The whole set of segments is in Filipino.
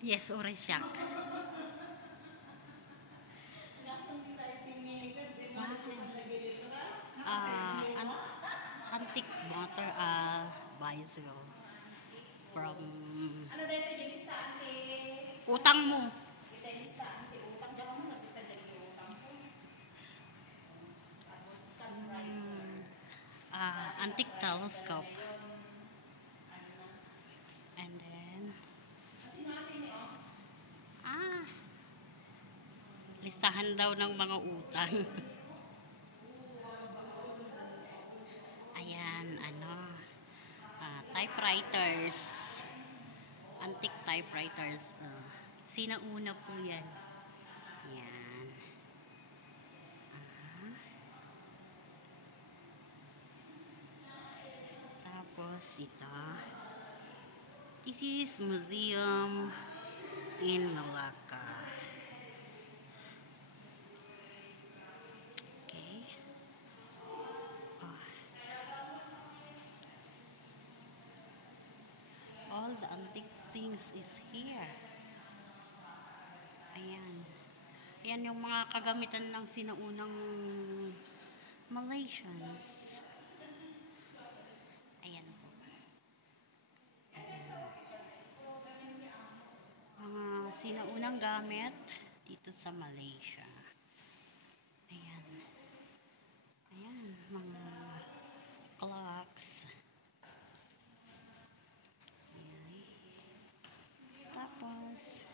Yes, Oresiak. An antique motor bicycle from utang mo. Antique telescope. And then ah listahan daw ng mga utang. Ayan, typewriters. Antique typewriters. Sinauna po yan. Ayan. Tapos ito. This is museum in Malacca. Okay. All the antique things is here. Ayan. Ayan yung mga kagamitan ng sinaunang Malaysians. Ayan po. Mga sinaunang gamit dito sa Malaysia. Ayan. Ayan. Mga clocks. Ayan. Tapos,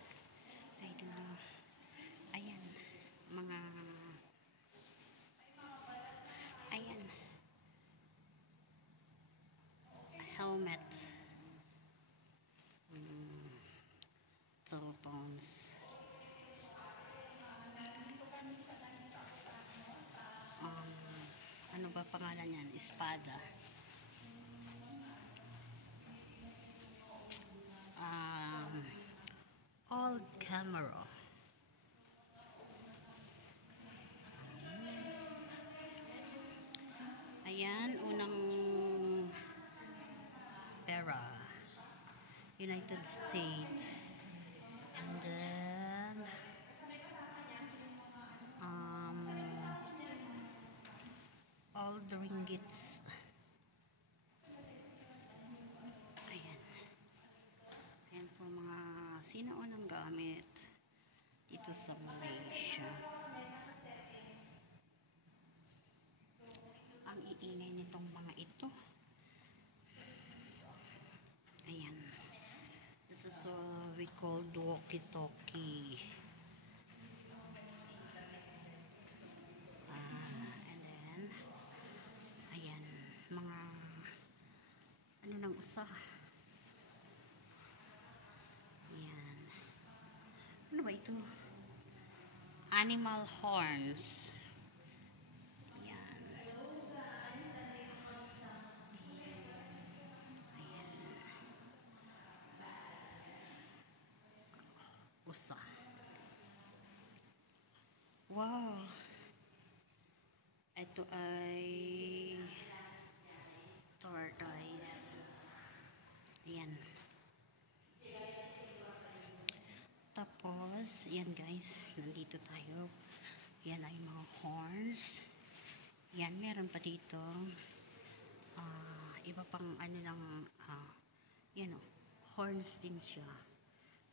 I don't know. Ayan. Mga ayan. Helmet. Telephones. Ano ba pangalan yan? Espada. Old camera. Ayan, unang pera. United States. And then all the ringgits. Ayan. Ayan po mga sinaunang gamit dito sa Malaysia. Ang iingay nitong mga ito. Ayan. This is we call walkie-talkie. And then, ayan, mga ano nang usa. Ayan. Ano ba ito? Animal horns. Ayan. Ayan. Usa. Wow. Ito ay tortoise. Ayan. Tapos, yan guys, nandito tayo. Yan ay mga horns. Yan, meron pa dito. Iba pang ano lang, yan o, horns din siya.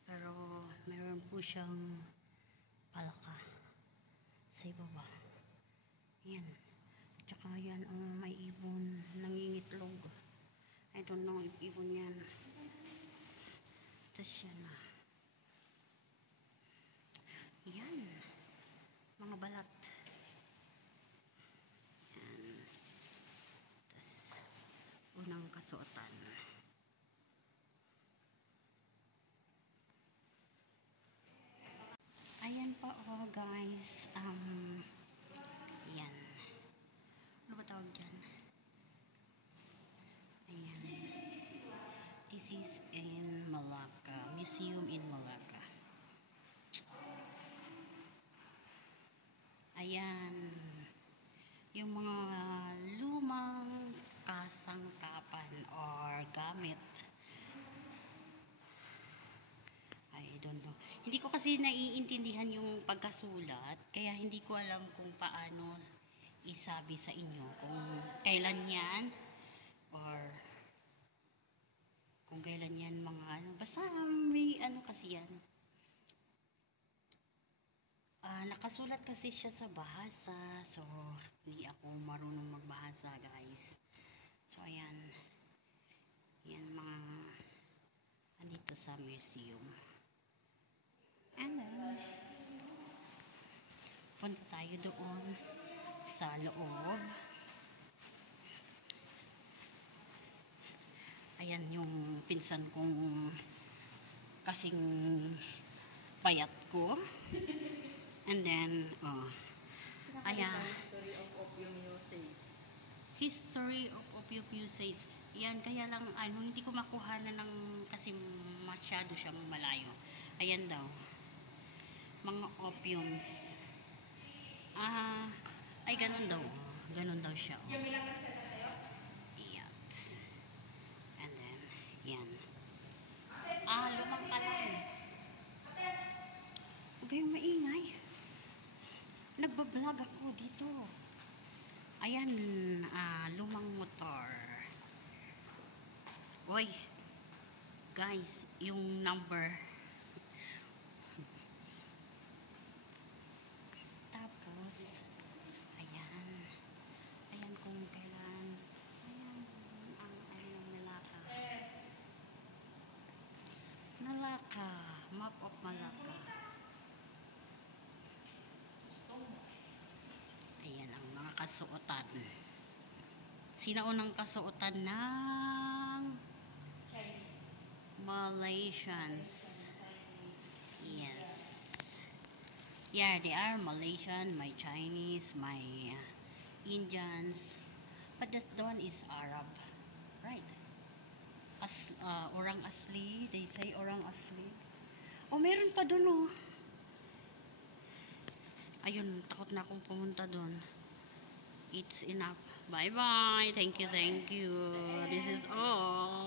Pero, meron po siyang palaka sa ibaba. Yan. Tsaka yan, may ibon, nangingitlog. I don't know if ibon yan. Tapos yan na. Yan. Mga balat. Yan. Tapos, unang kasuotan. Ayan pa oh guys. Yan. Ano ba tawag dyan? Ayan. This is in Malacca. Museum in Malacca. Ayan. Yung mga lumang kasangkapan or gamit. I don't know. Hindi ko kasi naiintindihan yung pagkasulat, kaya hindi ko alam kung paano isabi sa inyo kung kailan yan or kung kailan yan mga ano. Basta may ano kasi yan. Nakasulat kasi siya sa bahasa. So, hindi ako marunong magbahasa, guys. So, ayan. Yan mga andito sa museum. And then, punta tayo doon sa loob. Ayan yung pinsan kong kasing payat ko. And then, ayan. History of opium usage. History of opium usage. Yan, kaya lang, hindi ko makuha na ng, kasi masyado siyang malayo. Ayan daw. Mga opiums. Ay, ganun daw. Ganun daw siya. Yung ilang kansela tayo? Yes. And then, yan. Lumang ka lang. Huwag kayong maingay. Nagbablog ako dito. Ayan, lumang motor. Oy, guys, yung number. Tapos, ayan. Ayan kung kailan. Ayan, ang Malacca. Malacca. Map of Malacca. Ayan ang mga kasuotan. Sinaunang kasuotan ng Chinese. Malaysians. Yes. Yeah, they are Malaysian, my Chinese, my Indians. But that one is Arab. Right. Orang asli. They say orang asli. Oh, meron pa dun oh. Ayun, takot na akong pumunta dun. It's enough. Bye-bye. Thank you, thank you. This is all.